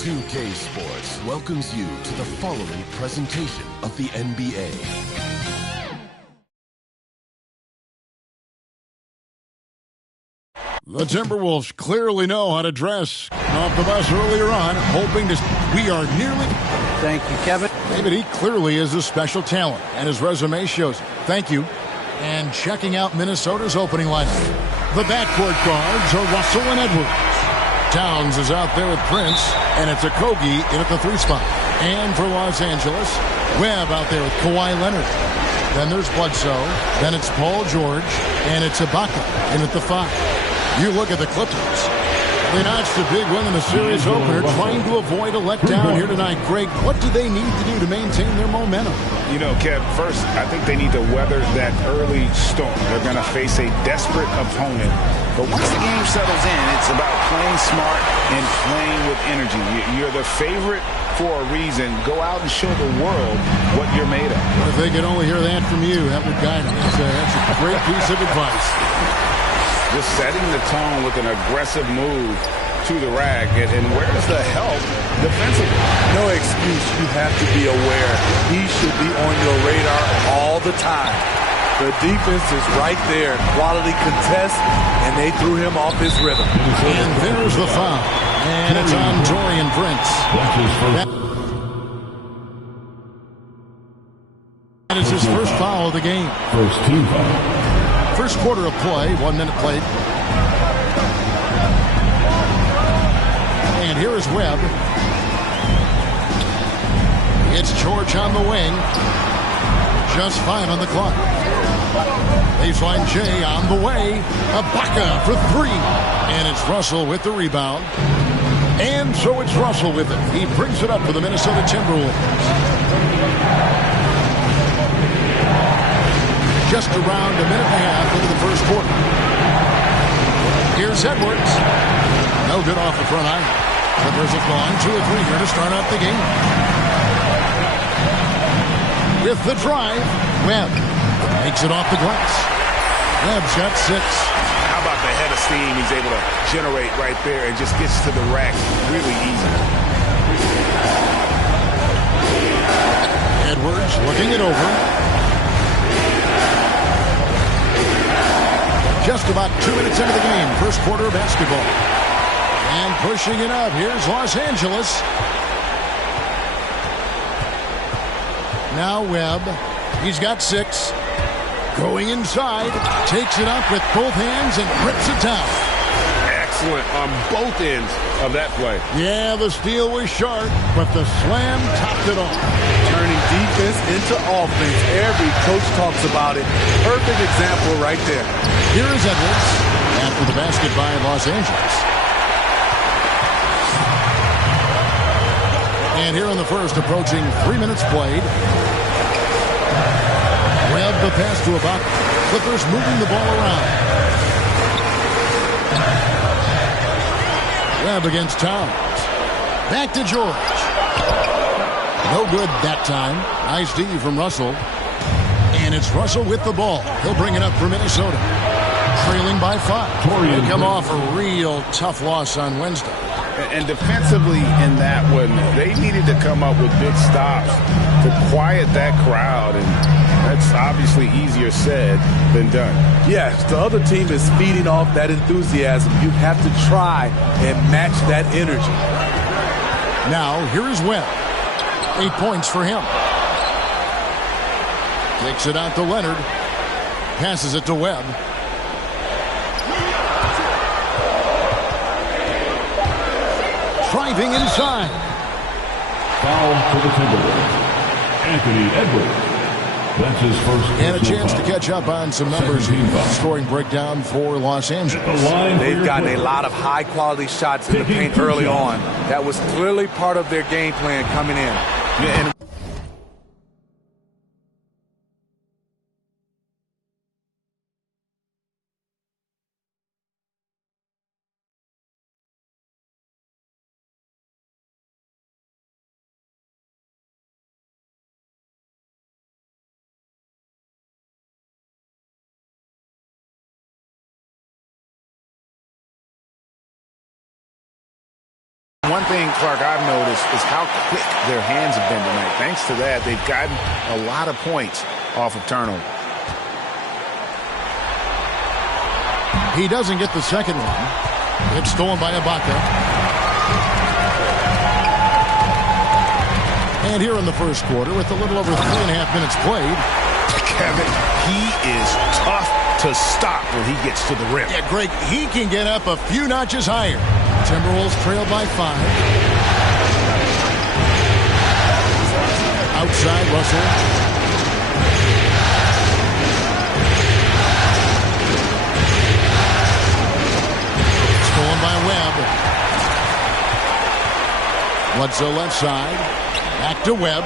2K Sports welcomes you to the following presentation of the NBA. The Timberwolves clearly know how to dress. Off the bus earlier on, hoping to... We are nearly... Thank you, Kevin. David, he clearly is a special talent, and his resume shows it. Thank you. And checking out Minnesota's opening lineup. The backcourt guards are Russell and Edwards. Towns is out there with Prince, and it's Okogie in at the 3 spot. And for Los Angeles, Webb out there with Kawhi Leonard. Then there's Bledsoe, then it's Paul George, and it's Ibaka in at the 5. You look at the Clippers. They notched a big win in the series opener, trying to avoid a letdown here tonight. Greg, what do they need to do to maintain their momentum? You know, Kev, first, I think they need to weather that early storm. They're going to face a desperate opponent. But once the game settles in, it's about playing smart and playing with energy. You're the favorite for a reason. Go out and show the world what you're made of. If they could only hear that from you, that would guide them. That's a great piece of advice. Just setting the tone with an aggressive move to the rack. And where's the help defensively? No excuse. You have to be aware. He should be on your radar all the time. The defense is right there. Quality contest, and they threw him off his rhythm. And there's the foul. And it's on Dorian Prince. That is his first foul of the game. First team foul. First quarter of play, 1 minute played. And here is Webb. It's George on the wing. Just 5 on the clock. Baseline J on the way. Ibaka for 3. And it's Russell with the rebound. And so it's Russell with it. He brings it up for the Minnesota Timberwolves. Just around a minute and a half into the first quarter. Here's Edwards. No good off the front iron. Clippers have gone 2 or 3 here to start out the game. With the drive, Webb makes it off the glass. Webb's got 6. How about the head of steam he's able to generate right there and just gets to the rack really easy. Edwards looking it over. Just about 2 minutes into the game, first quarter of basketball. And pushing it up, here's Los Angeles. Now Webb, he's got 6. Going inside, takes it up with both hands and rips it down. Excellent on both ends of that play. Yeah, the steal was sharp, but the slam topped it off. Turning defense into offense. Every coach talks about it. Perfect example right there. Here is Edwards after the basket by Los Angeles. And here in the first, approaching 3 minutes played. Webb the pass to Ibaka. Clippers moving the ball around. Webb against Towns. Back to George. No good that time. Nice D from Russell. And it's Russell with the ball. He'll bring it up for Minnesota. Trailing by 5. They come off a real tough loss on Wednesday. And defensively in that one, they needed to come up with big stops to quiet that crowd. And that's obviously easier said than done. Yes, the other team is feeding off that enthusiasm. You have to try and match that energy. Now, here is Webb. 8 points for him. Takes it out to Leonard. Passes it to Webb. Driving inside. Foul to the Timberwolves. Anthony Edwards. That's his first. And a chance to catch up on some numbers. Scoring breakdown for Los Angeles. They've gotten a lot of high-quality shots in the paint early on. That was clearly part of their game plan coming in. Yeah, and one thing, Clark, I've noticed is how quick their hands have been tonight. Thanks to that, they've gotten a lot of points off of turnover. He doesn't get the second one. It's stolen by Ibaka. And here in the first quarter, with a little over 3.5 minutes played. Kevin, he is tough to stop when he gets to the rim. Yeah, Greg, he can get up a few notches higher. Timberwolves trail by 5. Outside, Russell. Stolen by Webb. Bledsoe left side. Back to Webb.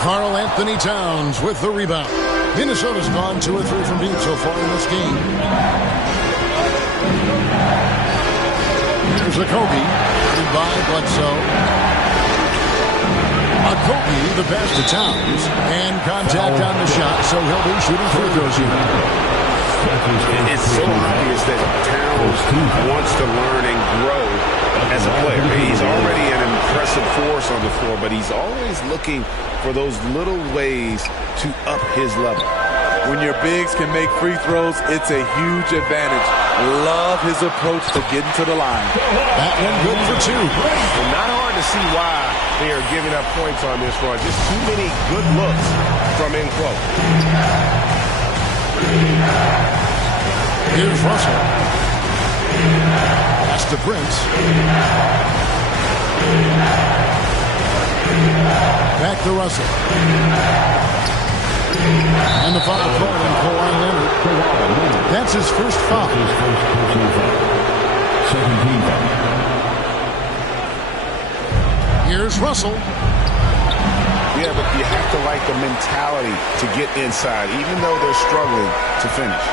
Karl Anthony Towns with the rebound. Minnesota's gone 2 of 3 from deep so far in this game. Here's Okogie, guarded by Bledsoe. Okogie, the pass to Towns, and contact on the shot, so he'll be shooting free throws here. It's so obvious that Towns wants to learn and grow as a player. He's already an impressive force on the floor, but he's always looking for those little ways to up his level. When your bigs can make free throws, it's a huge advantage. Love his approach to getting to the line. That one good for 2. And not hard to see why they are giving up points on this run. Just too many good looks from in close. Here's Russell. Pass to Prince. Back to Russell. And the foul called on Kawhi Leonard. That's his first foul. Here's Russell. Yeah, but you have to like the mentality to get inside, even though they're struggling to finish.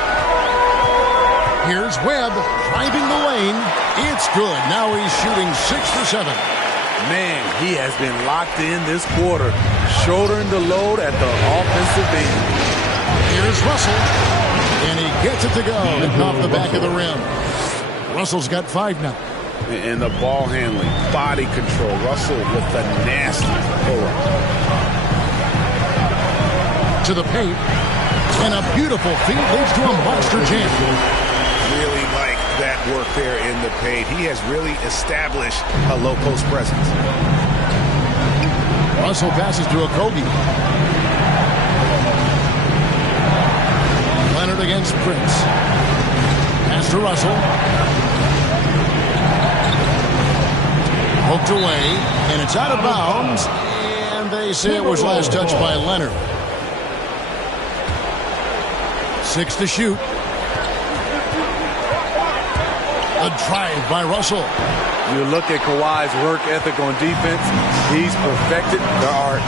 Here's Webb driving the lane. It's good. Now he's shooting 6 for 7. Man, he has been locked in this quarter, shouldering the load at the offensive end. Here's Russell, and he gets it to go, hitting off the back of the rim. Russell's got 5 now. And the ball handling, body control. Russell with the nasty pull-up. To the paint, and a beautiful feed leads to a monster jam. Really like that work there in the paint. He has really established a low post presence. Russell passes to Okogie. Leonard against Prince. Pass to Russell. Poked away, and it's out of bounds. And they say it was last touched by Leonard. 6 to shoot. A drive by Russell. You look at Kawhi's work ethic on defense, he's perfected the art.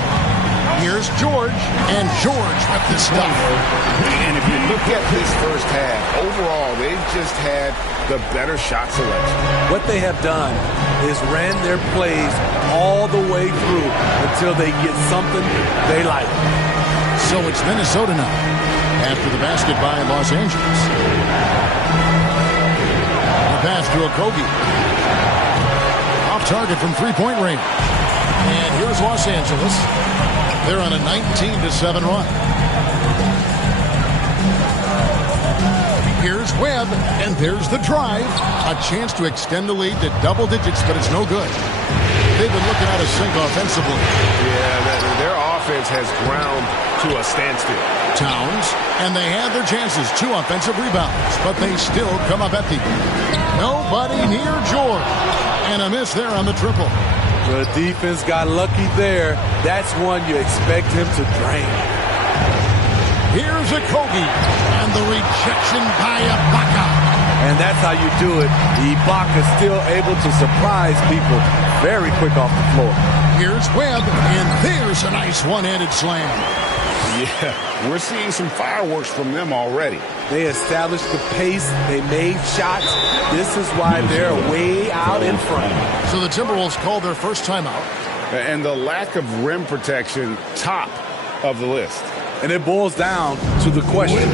Here's George, and George with the stuff. And if you look at this first half, overall, they've just had the better shot selection. What they have done is ran their plays all the way through until they get something they like. So it's Minnesota now, after the basket by Los Angeles. Pass to Okogie. Off target from three-point range. And here's Los Angeles. They're on a 19-7 run. Here's Webb, and there's the drive. A chance to extend the lead to double digits, but it's no good. They've been looking out of sync offensively. Yeah, their offense has ground to a standstill. Towns, and they had their chances. 2 offensive rebounds, but they still come up empty. Nobody near George. And a miss there on the triple. The defense got lucky there. That's one you expect him to drain. Here's Okogie, and the rejection by Ibaka. And that's how you do it. Ibaka's still able to surprise people very quick off the floor. Here's Webb, and there's a nice one-handed slam. Yeah, we're seeing some fireworks from them already. They established the pace. They made shots. This is why they're way out in front. So the Timberwolves called their first timeout. And the lack of rim protection, top of the list. And it boils down to the question,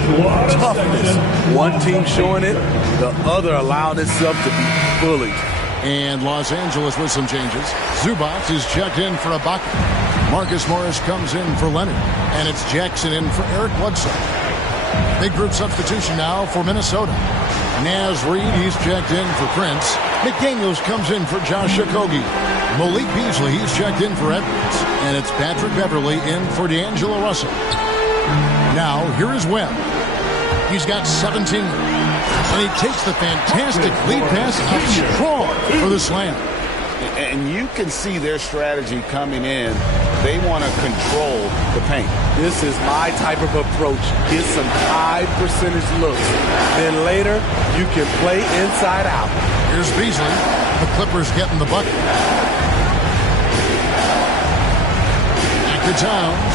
toughness. One team showing it, the other allowing itself to be bullied. And Los Angeles with some changes. Zubac is checked in for Ibaka. Marcus Morris comes in for Leonard. And it's Jackson in for Eric Bledsoe. Big group substitution now for Minnesota. Naz Reid, he's checked in for Prince. McDaniels comes in for Josh Okogie. Malik Beasley, he's checked in for Edwards. And it's Patrick Beverley in for D'Angelo Russell. Now, here is Webb. He's got 17. And he takes the fantastic lead pass up strong for the slam. And you can see their strategy coming in. They want to control the paint. This is my type of approach. Get some high percentage looks. Then later, you can play inside out. Here's Beasley. The Clippers getting the bucket. Back to Towns.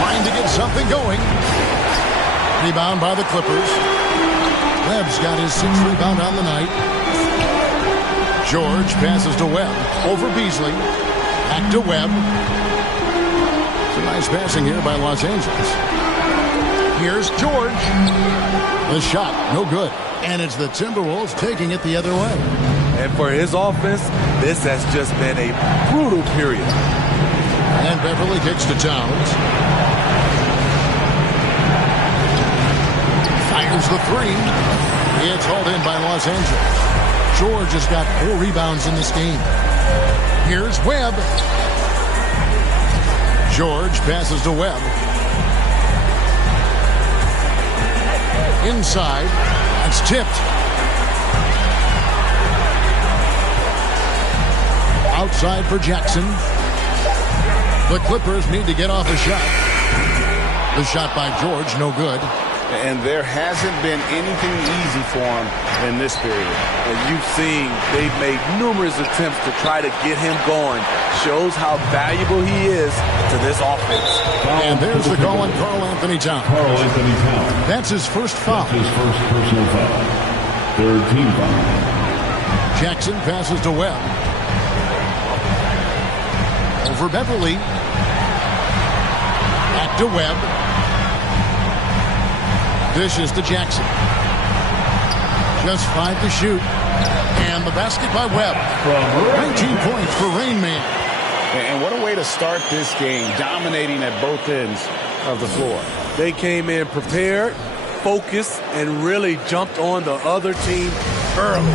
Trying to get something going. Rebound by the Clippers. Webb's got his 6th rebound on the night. George passes to Webb. Over Beasley. Back to Webb. Some nice passing here by Los Angeles. Here's George. The shot, no good. And it's the Timberwolves taking it the other way. And for his offense, this has just been a brutal period. And Beverly kicks to Towns. Fires the three. It's hauled in by Los Angeles. George has got 4 rebounds in this game. Here's Webb. George passes to Webb. Inside. It's tipped. Outside for Jackson. The Clippers need to get off a shot. The shot by George, no good. And there hasn't been anything easy for him in this period. And you've seen they've made numerous attempts to try to get him going. Shows how valuable he is to this offense. And there's the call on Karl Anthony Towns. Karl Anthony Towns. That's his first foul. That's his first personal foul. 3rd team foul. Jackson passes to Webb. Over Beverly. Back to Webb. Dishes to Jackson. Just 5 to shoot. And the basket by Webb. 19 points for Rain Man. And what a way to start this game, dominating at both ends of the floor. They came in prepared, focused, and really jumped on the other team early.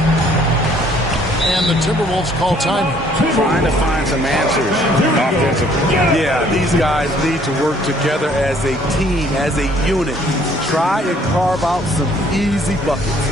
And the Timberwolves call time. Trying to find some answers offensively. Yeah, these guys need to work together as a team, as a unit. Try and carve out some easy buckets.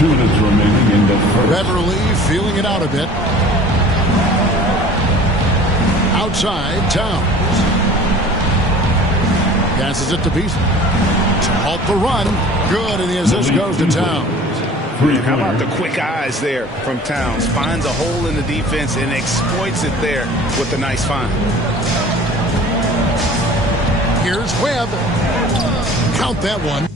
Minutes remaining in the first. Beverly feeling it out a bit. Outside, Towns. Passes it to Beasley. To halt the run. Good, and the assist goes to Towns. How about the quick eyes there from Towns? Finds a hole in the defense and exploits it there with a nice find. Here's Webb. Count that one.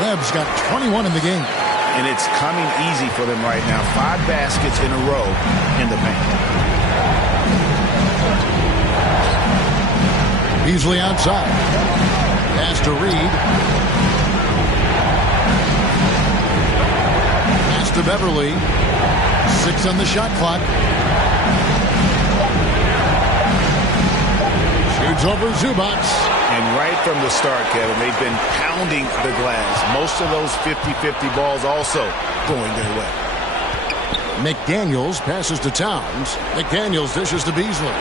Webb's got 21 in the game. And it's coming easy for them right now. 5 baskets in a row in the paint. Beasley outside. Pass to Reed. Pass to Beverly. 6 on the shot clock. Shoots over Zubac. And right from the start, Kevin, they've been pounding the glass. Most of those 50-50 balls also going their way. McDaniels passes to Towns. McDaniels dishes to Beasley.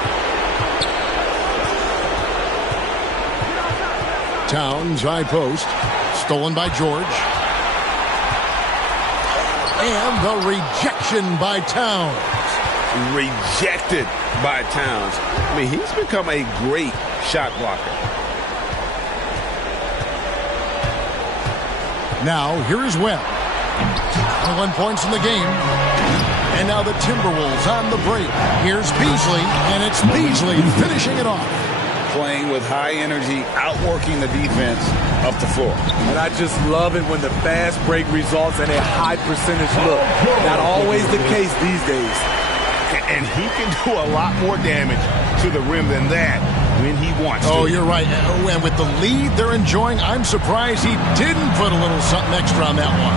Towns, high post. Stolen by George. And the rejection by Towns. Rejected by Towns. I mean, he's become a great shot blocker. Now, here is Webb. 21 points in the game. And now the Timberwolves on the break. Here's Beasley, and it's Beasley finishing it off. Playing with high energy, outworking the defense up the floor. And I just love it when the fast break results in a high percentage look. Not always the case these days. And he can do a lot more damage to the rim than that when he wants to. Oh, you're right. And with the lead they're enjoying, I'm surprised he didn't put a little something extra on that one.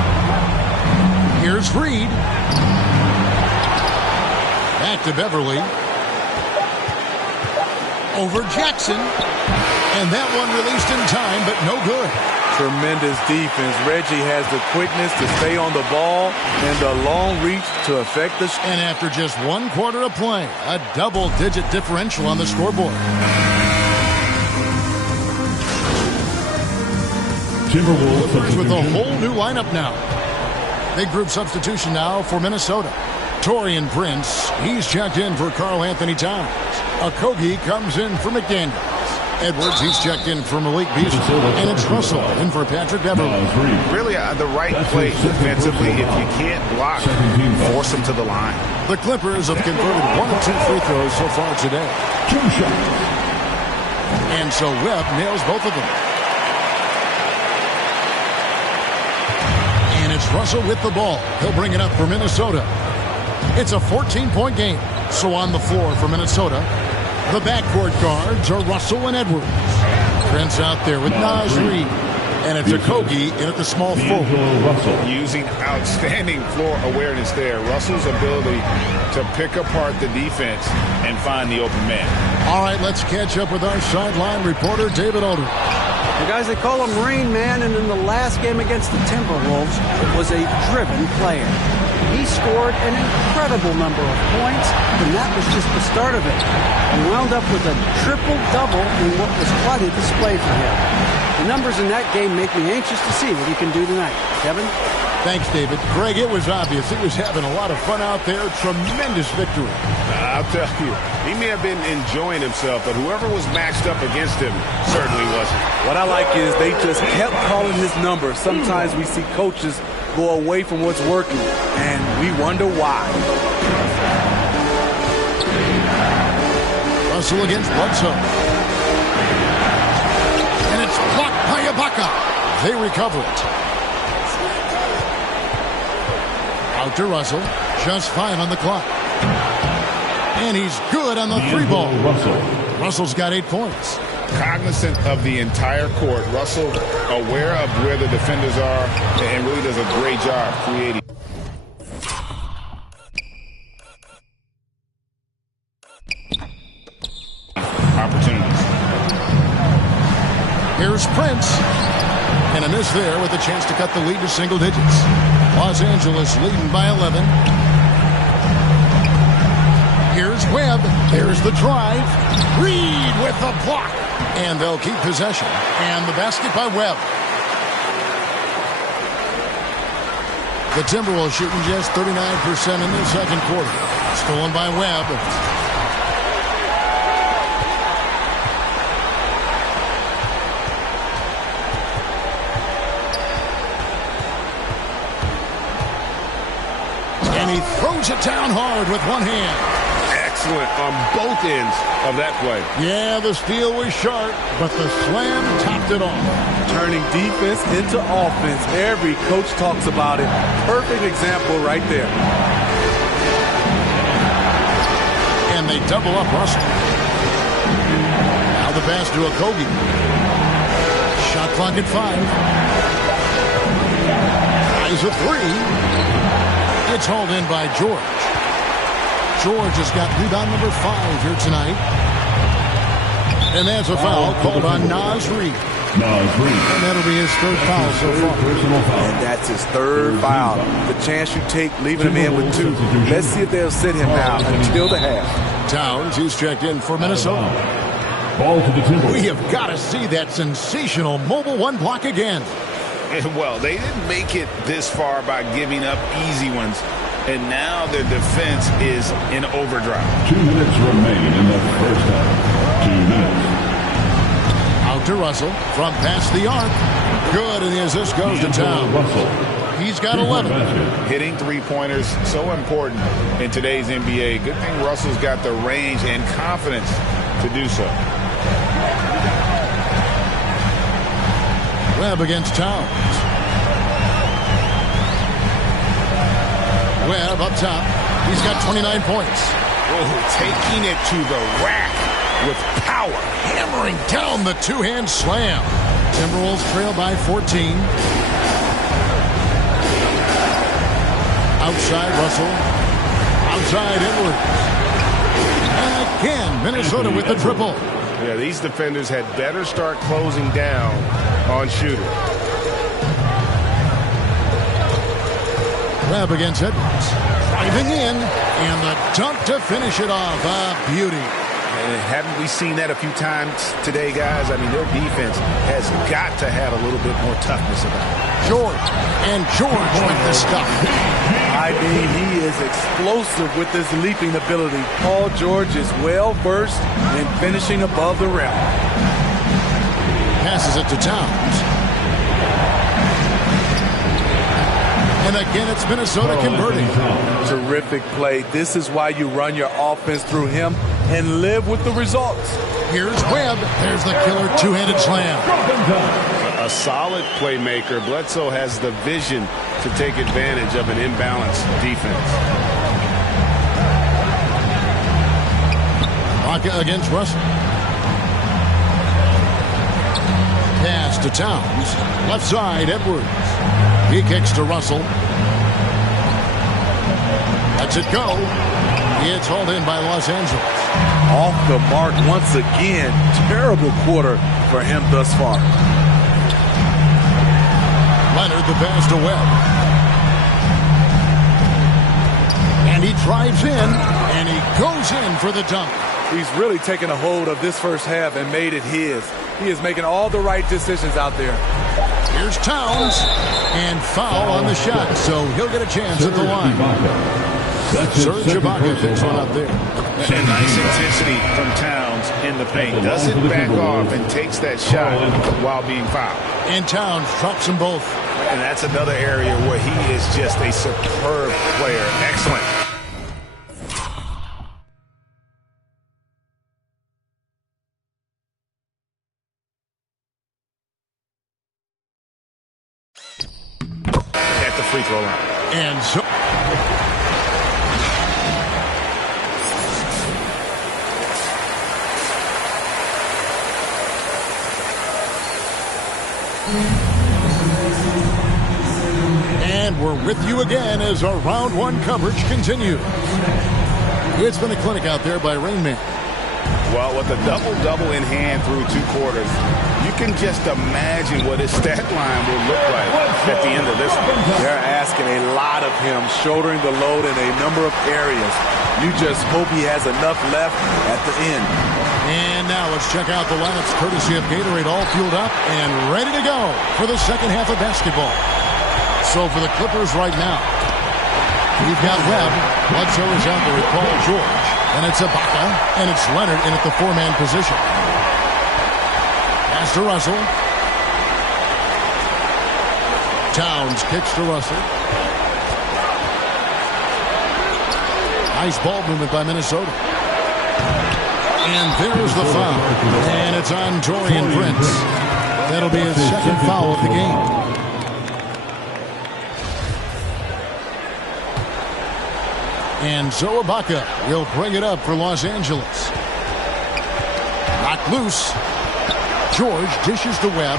Here's Reed. Back to Beverly. Over Jackson. And that one released in time, but no good. Tremendous defense. Reggie has the quickness to stay on the ball and the long reach to affect the shot. And after just 1 quarter of play, a double-digit differential on the scoreboard. Timberwolves with a whole new lineup now. Big group substitution now for Minnesota. Taurean Prince, he's checked in for Karl Anthony Towns. Okogie comes in for McDaniels. Edwards, he's checked in for Malik Beasley. And it's Russell in for Patrick Beverly. Really the right play defensively. If you can't block, force them to the line. The Clippers have converted 1 of 2 free throws so far today. 2 shots. And so Webb nails both of them. And it's Russell with the ball. He'll bring it up for Minnesota. It's a 14-point game. So on the floor for Minnesota, the backcourt guards are Russell and Edwards. Trent's out there with Naz Reid. And it's Okogie in at the small forward. Using outstanding floor awareness there. Russell's ability to pick apart the defense and find the open man. All right, let's catch up with our sideline reporter, David Older. The guys, they call him Rain Man, and in the last game against the Timberwolves, it was a driven player. He scored an incredible number of points, and that was just the start of it. He wound up with a triple-double in what was quite a display for him. The numbers in that game make me anxious to see what he can do tonight. Kevin? Thanks, David. Greg, it was obvious. He was having a lot of fun out there. Tremendous victory. I'll tell you, he may have been enjoying himself, but whoever was matched up against him certainly wasn't. What I like is they just kept calling his number. Sometimes we see coaches go away from what's working, and we wonder why. Russell against Bledsoe. And it's blocked by Ibaka. They recover it. Out to Russell. Just 5 on the clock. And he's good on the 3-ball. Russell's got 8 points. Cognizant of the entire court. Russell aware of where the defenders are and really does a great job creating. Opportunities. Here's Prince. And a miss there with a chance to cut the lead to single digits. Los Angeles leading by 11. Here's Webb. There's the drive. Reed with the block. And they'll keep possession. And the basket by Webb. The Timberwolves shooting just 39% in the second quarter. Stolen by Webb. And he throws it down hard with one hand. Excellent on both ends of that play. Yeah, the steal was sharp, but the slam topped it off. Turning defense into offense. Every coach talks about it. Perfect example right there. And they double up Russell. Now the pass to Okogie. Shot clock at 5. Eyes of 3. It's hauled in by George. George has got rebound number 5 here tonight. And there's a foul called on Naz Reid. And that'll be his 3rd foul so far. And that's his 3rd foul. The chance you take leaving him in with 2. Let's see if they'll sit him now until the half. Towns, he's checked in for Minnesota. Ball to the Timberwolves. We have got to see that sensational mobile 1 block again. Well, they didn't make it this far by giving up easy ones. And now their defense is in overdrive. 2 minutes remain in the first half. 2 minutes. Out to Russell from past the arc. Good, and the assist goes to Towns. He's got 11. Hitting three-pointers, so important in today's NBA. Good thing Russell's got the range and confidence to do so. Webb against Towns. Webb up top. He's got 29 points. Oh, taking it to the rack with power. Hammering down the two-hand slam. Timberwolves trail by 14. Outside Russell. Outside Edwards. And again, Minnesota with the triple. Yeah, these defenders had better start closing down on shooting. Webb against Edwards. Driving in. And the dunk to finish it off. A beauty. And haven't we seen that a few times today, guys? I mean, their defense has got to have a little bit more toughness about it. George. And George with the stuff. I mean, he is explosive with his leaping ability. Paul George is well versed in finishing above the rim. Passes it to Towns. And again, it's Minnesota converting. Terrific play. This is why you run your offense through him and live with the results. Here's Webb. There's the killer two-handed slam. A solid playmaker. Bledsoe has the vision to take advantage of an imbalanced defense. Ibaka against Russell. Pass to Towns. Left side, Edwards. He kicks to Russell. Lets it go. It's hauled in by Los Angeles. Off the mark once again. Terrible quarter for him thus far. Leonard the pass to Webb. And he drives in, and he goes in for the dunk. He's really taken a hold of this first half and made it his. He is making all the right decisions out there. Here's Towns, and foul on the shot, so he'll get a chance at the line. Serge Ibaka picks one up there. And nice intensity from Towns in the paint. Doesn't back off and takes that shot while being fouled. And Towns drops them both. And that's another area where he is just a superb player. Excellent. At the free throw line. And so and we're with you again as our round one coverage continues. It's been a clinic out there by Rainman. Well, with a double-double in hand through two quarters, you can just imagine what his stat line will look like at the end of this one. They're asking a lot of him, shouldering the load in a number of areas. You just hope he has enough left at the end. And now let's check out the lineups courtesy of Gatorade, all fueled up and ready to go for the second half of basketball. So for the Clippers right now, we've got Webb. Bledsoe is out there with Paul George. And it's Ibaka, and it's Leonard in at the four-man position. Pass to Russell. Towns kicks to Russell. Nice ball movement by Minnesota. And there's the foul. And it's on Taurean Prince. That'll be his second foul of the game. And so Ibaka will bring it up for Los Angeles. Knocked loose. George dishes to Webb.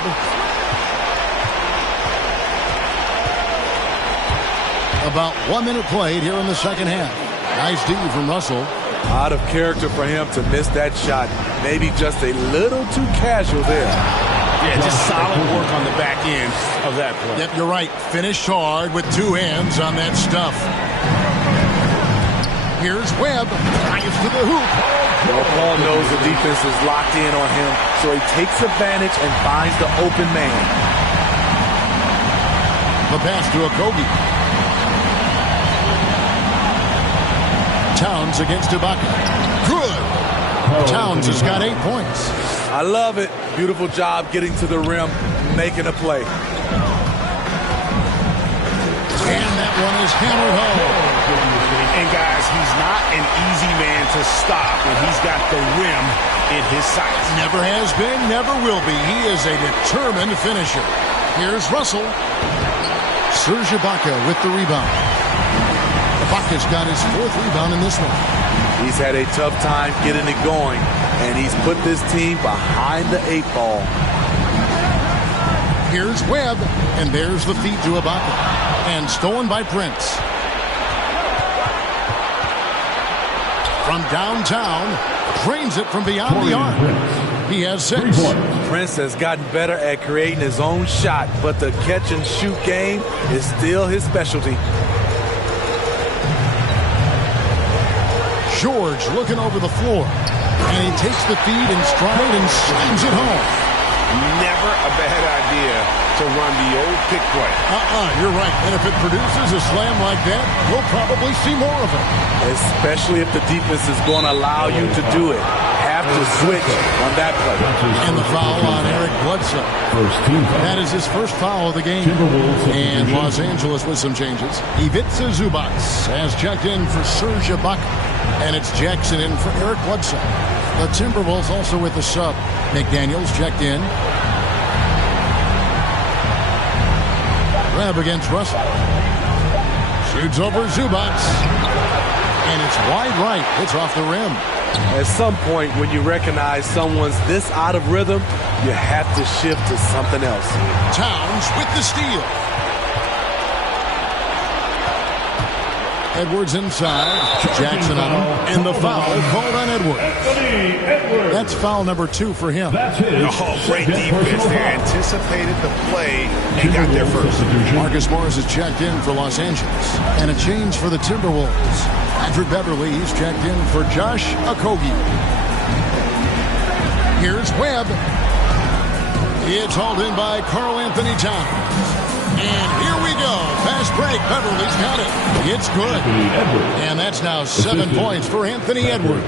About 1 minute played here in the second half. Nice D from Russell. Out of character for him to miss that shot. Maybe just a little too casual there. Yeah, just solid work on the back end of that play. Yep, you're right. Finished hard with two hands on that stuff. Here's Webb. Drives to the hoop. Well, Paul knows the defense is locked in on him, so he takes advantage and finds the open man. The pass to Okogie. Towns against Ibaka. Good. Towns has got 8 points. I love it. Beautiful job getting to the rim, making a play. And that one is hammered home. And guys, he's not an easy man to stop when he's got the rim in his sights. Never has been, never will be. He is a determined finisher. Here's Russell. Serge Ibaka with the rebound. Ibaka's got his 4th rebound in this one. He's had a tough time getting it going, and he's put this team behind the 8 ball. Here's Webb, and there's the feed to Ibaka. And stolen by Prince. From downtown, drains it from beyond the arc. He has 6. Prince has gotten better at creating his own shot, but the catch-and-shoot game is still his specialty. George looking over the floor. And he takes the feed in stride and slams it home. Never a bad idea to run the old pick play. You're right. And if it produces a slam like that, we'll probably see more of it. Especially if the defense is going to allow you to do it. Have to switch on that play. And the foul on Eric Bledsoe. That is his first foul of the game. And Los Angeles with some changes. Ivica Zubac has checked in for Serge Ibaka. And it's Jackson in for Eric Bledsoe. The Timberwolves also with the sub. McDaniels checked in. Grab against Russell. Shoots over Zubac. And it's wide right. It's off the rim. At some point, when you recognize someone's this out of rhythm, you have to shift to something else. Towns with the steal. Edwards inside. Jackson on him. And the foul called on Edwards. That's foul number 2 for him. Oh, great defense there. Anticipated the play and got there first. Marcus Morris is checked in for Los Angeles. And a change for the Timberwolves. Patrick Beverly, he's checked in for Josh Okogie. Here's Webb. It's hauled in by Karl Anthony Towns. And here we go. Fast break. Beverly's got it. It's good. And that's now 7 points for Anthony Edwards.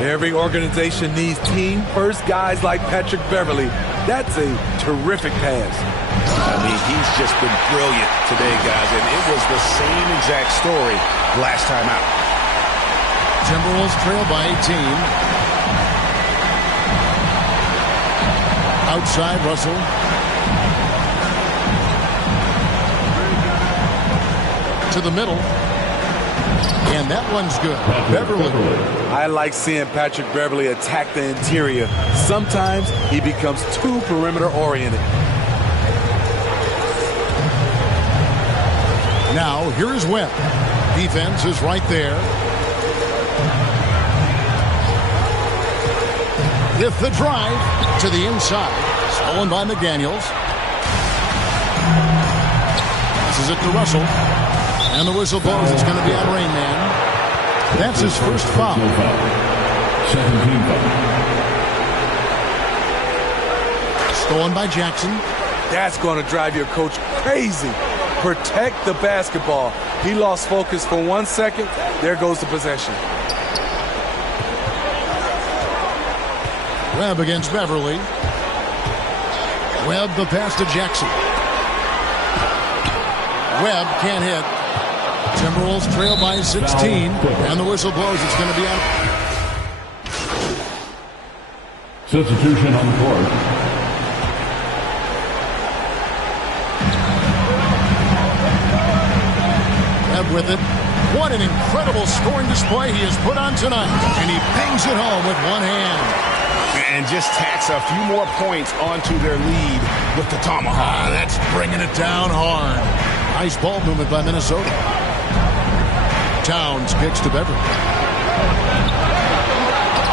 Every organization needs team-first guys like Patrick Beverly. That's a terrific pass. I mean, he's just been brilliant today, guys. And it was the same exact story last time out. Timberwolves trail by 18. Outside, Russell. To the middle. And that one's good. Beverly. I like seeing Patrick Beverly attack the interior. Sometimes he becomes too perimeter-oriented. Now, here is Webb. Defense is right there. With the drive to the inside. Stolen by McDaniels. Passes it to Russell. And the whistle blows. It's going to be on Rain Man. That's his first foul. 17 foul. Stolen by Jackson. That's going to drive your coach crazy. Protect the basketball. He lost focus for 1 second. There goes the possession. Webb against Beverly. Webb the pass to Jackson. Webb can't hit. Timberwolves trail by 16. And the whistle blows. It's going to be on. Substitution on the court. Webb with it. What an incredible scoring display he has put on tonight. And he bangs it home with one hand. And just tacks a few more points onto their lead with the tomahawk. That's bringing it down hard. Nice ball movement by Minnesota. Towns kicks to Beverly.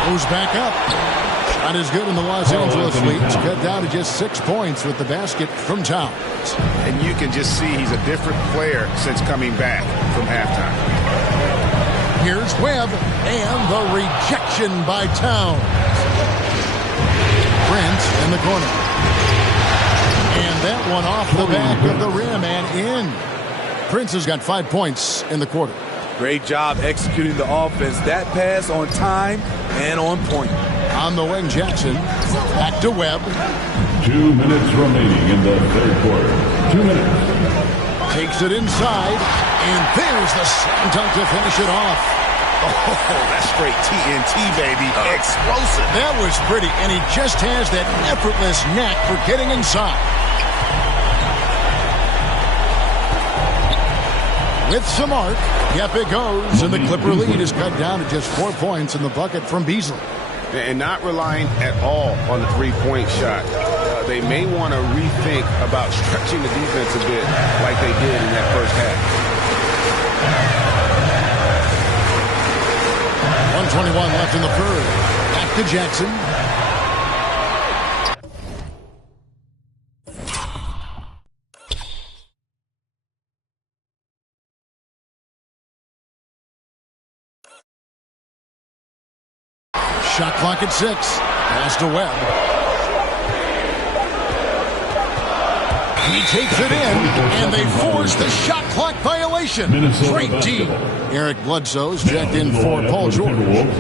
Goes back up. Shot is good in the Los Angeles lead. It's cut down to just 6 points with the basket from Towns. And you can just see he's a different player since coming back from halftime. Here's Webb and the rejection by Towns. Prince in the corner. And that one off the back of the rim and in. Prince has got 5 points in the quarter. Great job executing the offense. That pass on time and on point. On the wing, Jackson. Back to Webb. 2 minutes remaining in the third quarter. 2 minutes. Takes it inside. And there's the slam dunk to finish it off. Oh, that's straight TNT, baby. Explosive. That was pretty, and he just has that effortless knack for getting inside. With some arc, yep, it goes, and the Clipper lead is cut down to just 4 points in the bucket from Beasley. And not relying at all on the three-point shot. They may want to rethink about stretching the defense a bit like they did in that first half. 1:21 left in the third. Back to Jackson. Shot clock at 6. Pass to Webb. He takes it in, and they force the shot clock violation. Straight D. Eric Bledsoe's checked in for Paul George.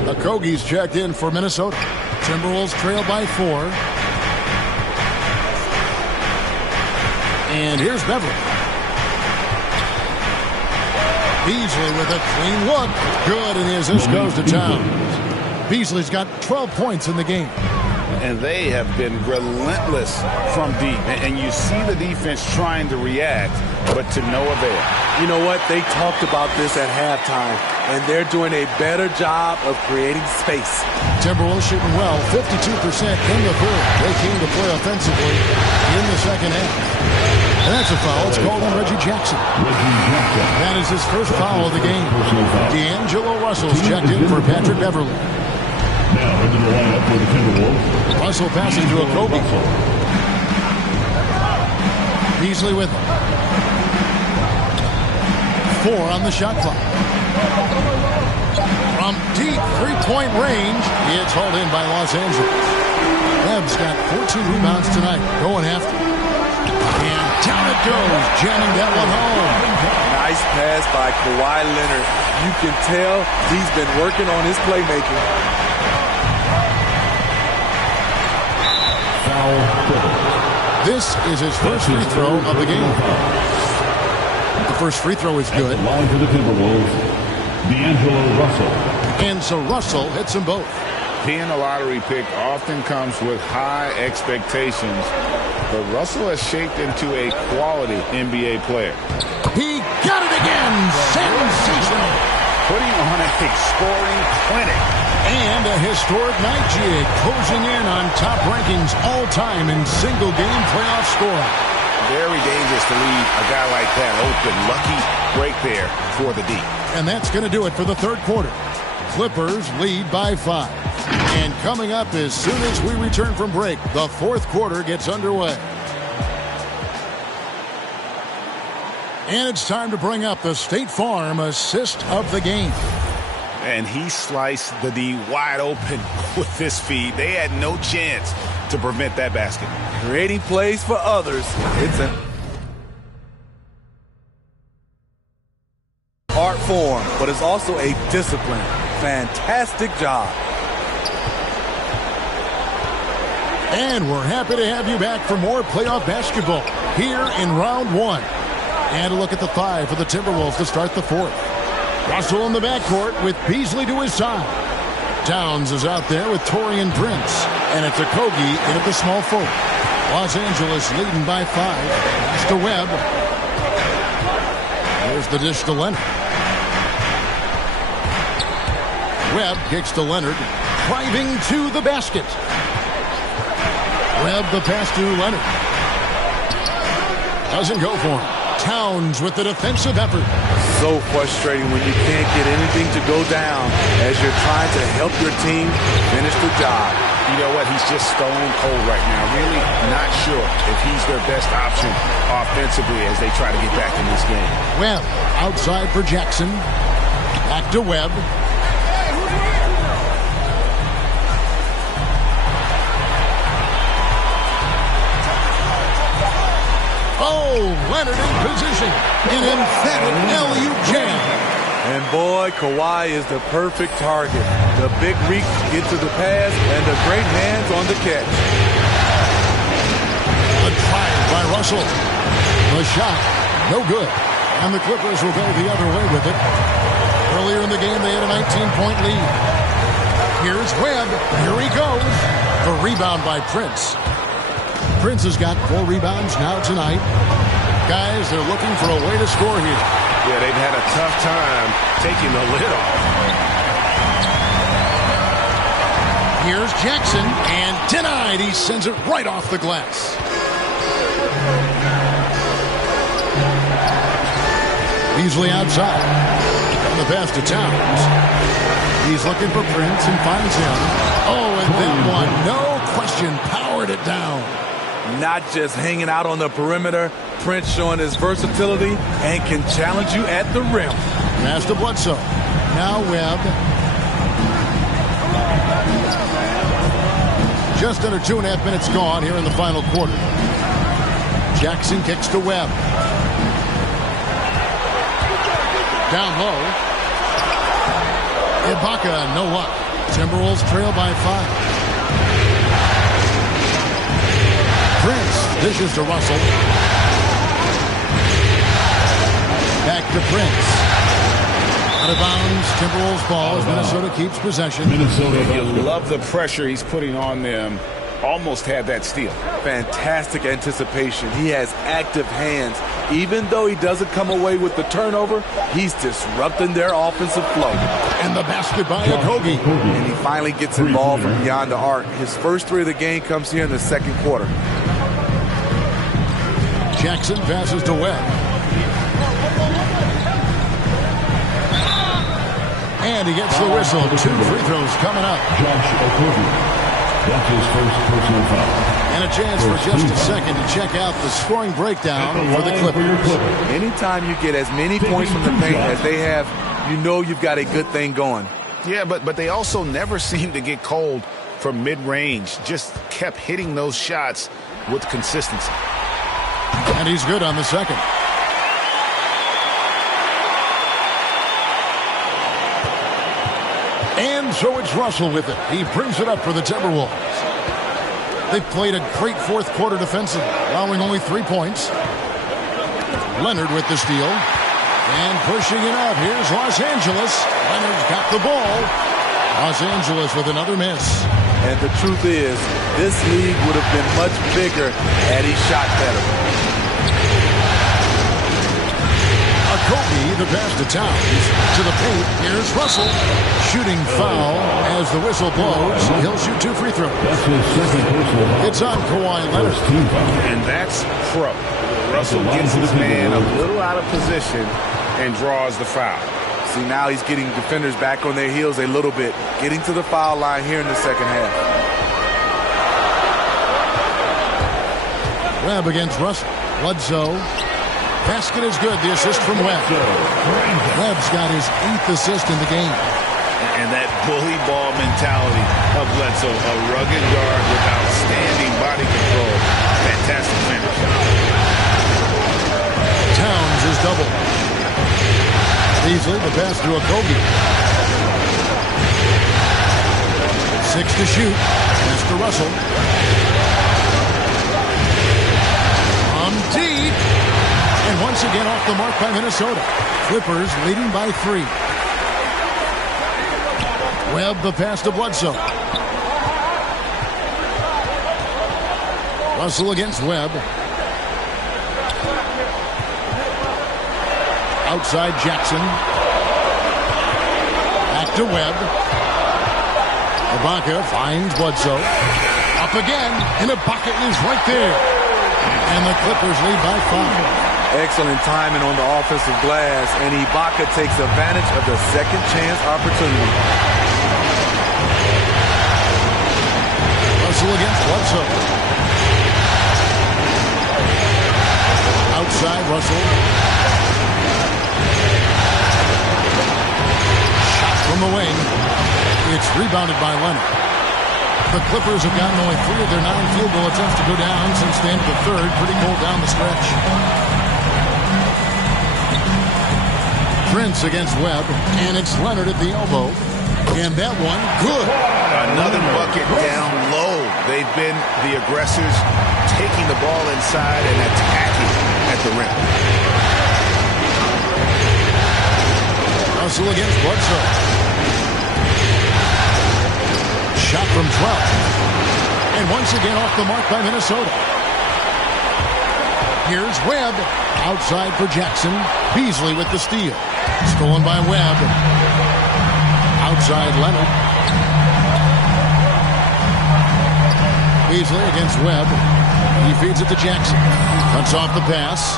Okogie's checked in for Minnesota. Timberwolves trail by 4. And here's Beverly. Beasley with a clean look. Good, and his assist goes to Towns. Beasley's got 12 points in the game. And they have been relentless from deep. And you see the defense trying to react, but to no avail. You know what? They talked about this at halftime, and they're doing a better job of creating space. Timberwolves shooting well, 52% in the third. They came to play offensively in the second half. And that's a foul. It's called on Reggie Jackson. That is his first foul of the game. D'Angelo Russell's checked in for Patrick Beverly. Now into the lineup for the Timberwolves. Russell passing to Okogie. Beasley with him. 4 on the shot clock. From deep three-point range, it's hauled in by Los Angeles. Webb's got 14 rebounds tonight, going after. And down it goes, jamming that one home. Nice pass by Kawhi Leonard. You can tell he's been working on his playmaking. This is his first free throw of the game. The first free throw is good. Line for the Timberwolves, D'Angelo Russell. And so Russell hits them both. Being a lottery pick often comes with high expectations, but Russell has shaped into a quality NBA player. He got it again! Sensational! Putting on a scoring clinic. And a historic night, Jig, closing in on top rankings all-time in single-game playoff scoring. Very dangerous to leave a guy like that open. Lucky break there for the D. And that's going to do it for the third quarter. Clippers lead by 5. And coming up as soon as we return from break, the fourth quarter gets underway. And it's time to bring up the State Farm assist of the game. And he sliced the D wide open with this feed. They had no chance to prevent that basket. Creating plays for others. It's an art form, but it's also a discipline. Fantastic job. And we're happy to have you back for more playoff basketball here in round 1. And a look at the 5 for the Timberwolves to start the fourth. Russell in the backcourt with Beasley to his side. Towns is out there with Taurean Prince. And it's Okogie in at the small forward. Los Angeles leading by 5. Pass to Webb. There's the dish to Leonard. Webb kicks to Leonard. Driving to the basket. Webb the pass to Leonard. Doesn't go for him. Towns with the defensive effort. So frustrating when you can't get anything to go down as you're trying to help your team finish the job. You know what? He's just stone cold right now. Really not sure if he's their best option offensively as they try to get back in this game. Webb outside for Jackson. Back to Webb. Oh, Leonard in position. An emphatic LU jam. And boy, Kawhi is the perfect target. The big reach gets to the pass and the great hands on the catch. The drive by Russell. The shot, no good. And the Clippers will go the other way with it. Earlier in the game, they had a 19-point lead. Here's Webb. Here he goes. The rebound by Prince. Prince has got 4 rebounds now tonight. Guys, they're looking for a way to score here. Yeah, they've had a tough time taking the lid off. Here's Jackson, and denied. He sends it right off the glass. Beasley outside. On the pass to Towns. He's looking for Prince and finds him. Oh, and that one, no question, powered it down. Not just hanging out on the perimeter, Prince showing his versatility and can challenge you at the rim. Pass to Bledsoe. Now Webb. Just under 2.5 minutes gone here in the final quarter. Jackson kicks to Webb. Down low. Ibaka, no luck. Timberwolves trail by 5. Prince dishes to Russell. Back to Prince. Out of bounds, Timberwolves ball as Minnesota keeps possession. You love the pressure he's putting on them. Almost had that steal. Fantastic anticipation. He has active hands. Even though he doesn't come away with the turnover, he's disrupting their offensive flow. And the basket by Okogie. And he finally gets involved from beyond the arc. His first 3 of the game comes here in the second quarter. Jackson passes to Webb. And he gets the whistle. 2 free throws coming up. That's his first personal foul. And a chance for just a second to check out the scoring breakdown for the Clippers. Anytime you get as many points from the paint as they have, you know you've got a good thing going. Yeah, but they also never seem to get cold from mid-range. Just kept hitting those shots with consistency. And he's good on the second. And so it's Russell with it. He brings it up for the Timberwolves. They've played a great fourth quarter defensively, allowing only 3 points. Leonard with the steal. And pushing it out. Here's Los Angeles. Leonard's got the ball. Los Angeles with another miss. And the truth is, this league would have been much bigger had he shot better. Okogie, the pass to Towns. To the paint, here's Russell. Shooting foul as the whistle blows. He'll shoot 2 free throws. That's his second personal foul. It's on Kawhi Leonard. And that's pro. Russell gets his man a little out of position and draws the foul. See, now he's getting defenders back on their heels a little bit. Getting to the foul line here in the second half. Webb against Russell. Bledsoe. Basket is good. The assist from Webb. Webb's got his 8th assist in the game. And that bully ball mentality of Bledsoe. A rugged guard with outstanding body control. Fantastic finish. Towns is double. Beasley, the pass to Okogie. 6 to shoot. Pass to Russell. On deep. And once again off the mark by Minnesota. Clippers leading by 3. Webb, the pass to Bledsoe. Russell against Webb. Outside Jackson. Back to Webb. Ibaka finds Bledsoe. Up again, and Ibaka is right there. And the Clippers lead by 5. Excellent timing on the offensive glass, and Ibaka takes advantage of the second chance opportunity. Russell against Bledsoe. Outside Russell. Shot from the wing. It's rebounded by Leonard. The Clippers have gotten only 3 of their 9 field goal attempts to go down since the end of the third. Pretty cold down the stretch. Prince against Webb, and it's Leonard at the elbow. And that one, good. Another bucket down low. They've been the aggressors, taking the ball inside and attacking at the rim. Russell against Bledsoe. Shot from 12. And once again off the mark by Minnesota. Here's Webb. Outside for Jackson. Beasley with the steal. Stolen by Webb. Outside Leonard. Beasley against Webb. He feeds it to Jackson. Cuts off the pass.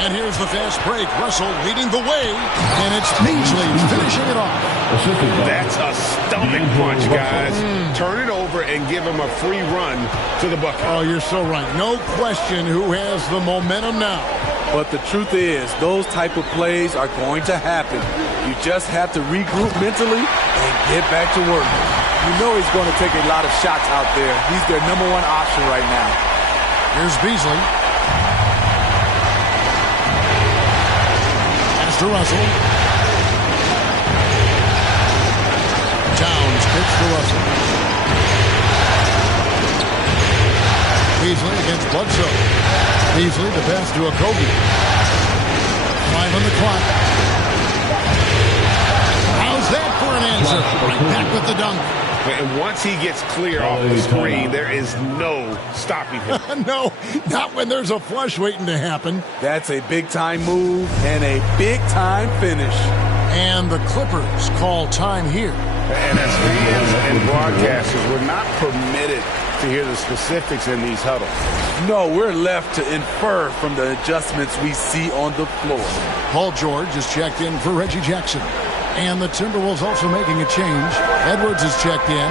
And here's the fast break. Russell leading the way. And it's Beasley finishing it off. That's a stomach punch, guys. Turn it over and give him a free run to the bucket. Oh, you're so right. No question who has the momentum now. But the truth is, those type of plays are going to happen. You just have to regroup mentally and get back to work. You know he's going to take a lot of shots out there. He's their #1 option right now. Here's Beasley. Pass to Russell. Towns pitch to Russell. Beasley against Bledsoe. Beasley the pass to Okogie. 5 on the clock. How's that for an answer? Right back with the dunk. And once he gets clear off the screen, there is no stopping him. No, not when there's a flush waiting to happen. That's a big-time move and a big-time finish. And the Clippers call time here. And as fans and broadcasters, we're not permitted to hear the specifics in these huddles. No, we're left to infer from the adjustments we see on the floor. Paul George is checked in for Reggie Jackson. And the Timberwolves also making a change. Edwards is checked in.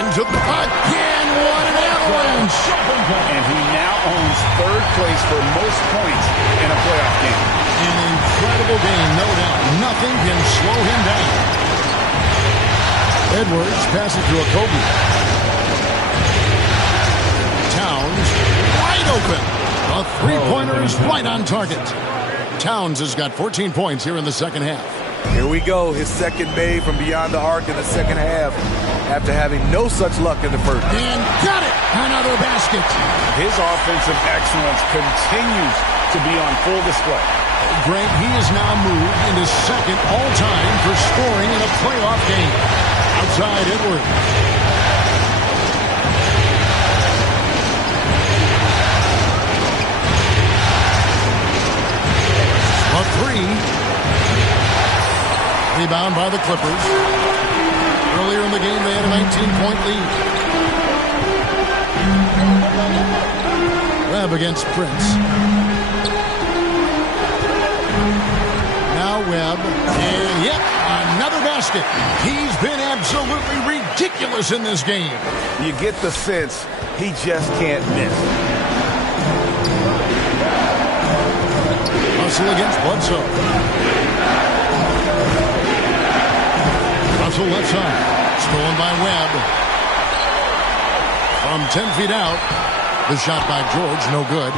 Into the again. What an avalanche. And he now owns 3rd place for most points in a playoff game. An incredible game, no doubt. Nothing can slow him down. Edwards passes to Okogie. Towns wide open. A three-pointer is right on target. Towns has got 14 points here in the second half. Here we go. His second made from beyond the arc in the second half after having no such luck in the first. And got it. Another basket. His offensive excellence continues to be on full display. Greg, he has now moved into second all-time for scoring in a playoff game. Outside Edwards. A three. Rebound by the Clippers. Earlier in the game, they had a 19-point lead. Webb against Prince. Now Webb. And yep, another basket. He's been absolutely ridiculous in this game. You get the sense he just can't miss. Russell against Bledsoe. Russell left side. Stolen by Webb. From 10 feet out. The shot by George, no good.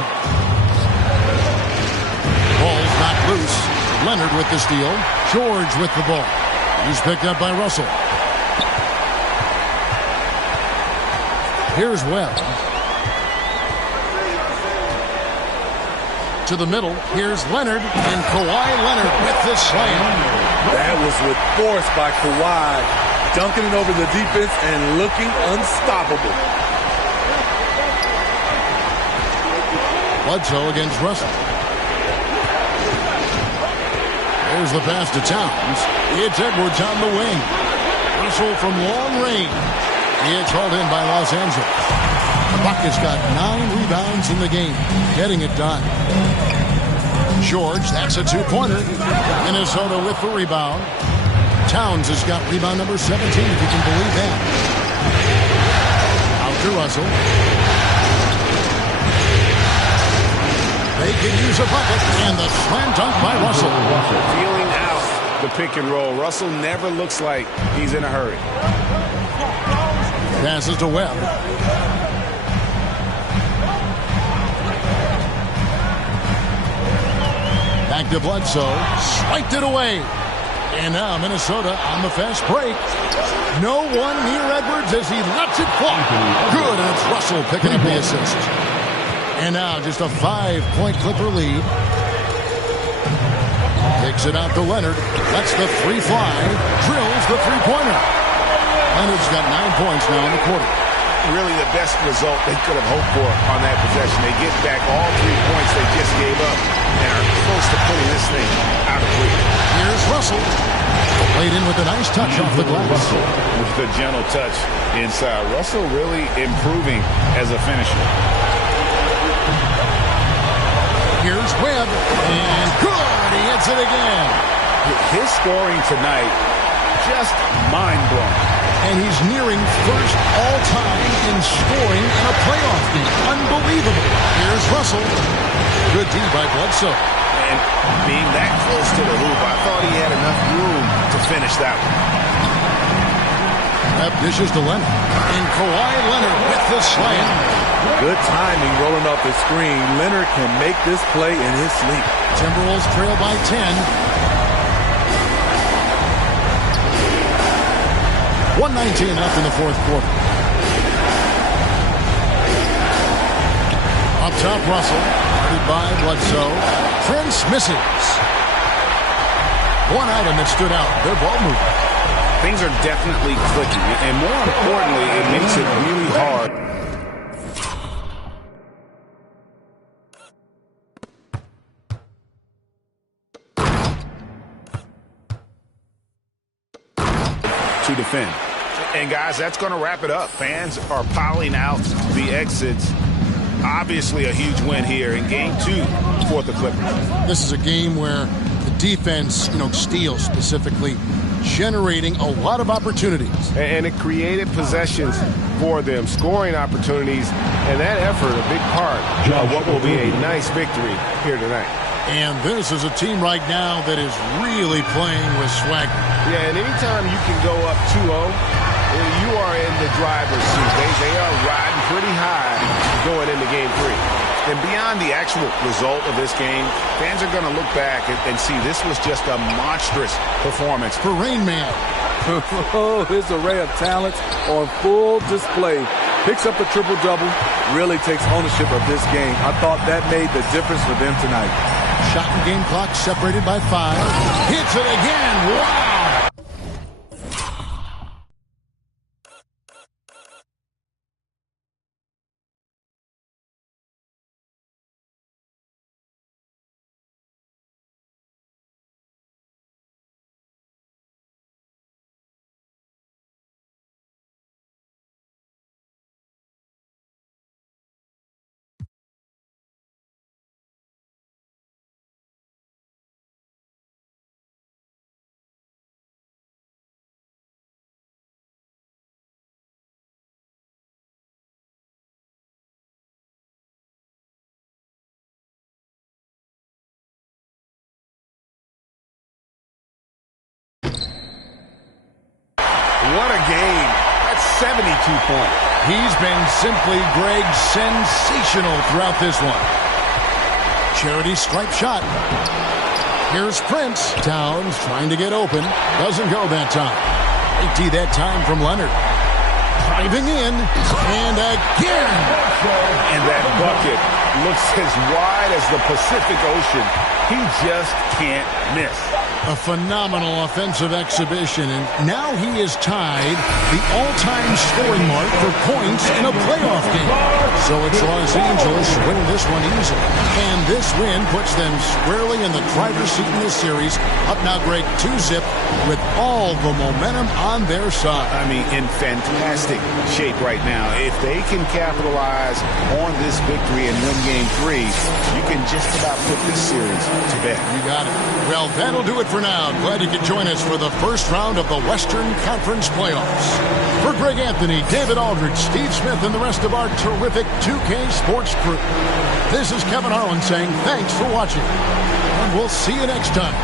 Ball's not loose. Leonard with the steal. George with the ball. He's picked up by Russell. Here's Webb. To the middle. Here's Leonard. And Kawhi Leonard with the slam. That was with force by Kawhi, dunking it over the defense and looking unstoppable. Bledsoe against Russell. There's the pass to Towns. It's Edwards on the wing. Russell from long range. It's hauled in by Los Angeles. Buck has got 9 rebounds in the game, getting it done. George, that's a 2-pointer. Minnesota with the rebound. Towns has got rebound number 17, if you can believe that. Out to Russell. They can use a bucket, and the slam dunk by Russell. Feeling out the pick and roll. Russell never looks like he's in a hurry. Passes to Webb. Back to Bledsoe. Swiped it away. And now Minnesota on the fast break. No one near Edwards as he lets it fly. Good, and it's Russell picking up the assist. And now just a 5-point Clipper lead. Takes it out to Leonard. Lets the three fly. Drills the three-pointer. Leonard's got 9 points now in the quarter. Really the best result they could have hoped for on that possession. They get back all 3 points they just gave up and are close to putting this thing out of reach. Here's Russell. Played in with a nice touch off the glass. Russell with the gentle touch inside. Russell really improving as a finisher. Here's Webb. And good. He hits it again. His scoring tonight, just mind-blowing. And he's nearing first all-time in scoring in a playoff game. Unbelievable. Here's Russell. Good D by Bledsoe. And being that close to the hoop, I thought he had enough room to finish that one. That dishes to Leonard. And Kawhi Leonard with the slam. Good timing rolling off the screen. Leonard can make this play in his sleep. Timberwolves trail by 10. 1:19 left in the fourth quarter. Up top, Russell. Guarded by Bledsoe. Prince misses. One item that stood out, their ball movement. Things are definitely clicking. And more importantly, it makes it really hard. To defend. And guys, that's going to wrap it up. Fans are piling out the exits. Obviously a huge win here in game 2 for the Clippers. This is a game where the defense, steals specifically, generating a lot of opportunities. And it created possessions for them, scoring opportunities, and that effort a big part of what will be a nice victory here tonight. And this is a team right now that is really playing with swagger. Yeah, and anytime you can go up 2-0, you are in the driver's seat. They are riding pretty high going into game 3. And beyond the actual result of this game, fans are going to look back and see this was just a monstrous performance for Rain Man. Oh, his array of talents on full display. Picks up a triple-double, really takes ownership of this game. I thought that made the difference for them tonight. Shot and game clock separated by 5. Hits it again. Wow! What a game. That's 72 points. He's been simply, Greg, sensational throughout this one. Charity stripe shot. Here's Prince. Towns trying to get open. Doesn't go that time. 80 that time from Leonard. Driving in. And again. And that bucket looks as wide as the Pacific Ocean. He just can't miss. A phenomenal offensive exhibition, and now he is tied the all-time scoring mark for points in a playoff game. So it's Los Angeles winning this one easily. And this win puts them squarely in the driver's seat in this series. Up now, Greg, 2-zip with all the momentum on their side. I mean, in fantastic shape right now. If they can capitalize on this victory and win game 3, you can just about put this series to bed. You got it. Well, that'll do it for now. Glad you could join us for the first round of the Western Conference playoffs. For Greg Anthony, David Aldridge, Steve Smith, and the rest of our terrific 2K Sports crew, this is Kevin Harlan saying thanks for watching, and we'll see you next time.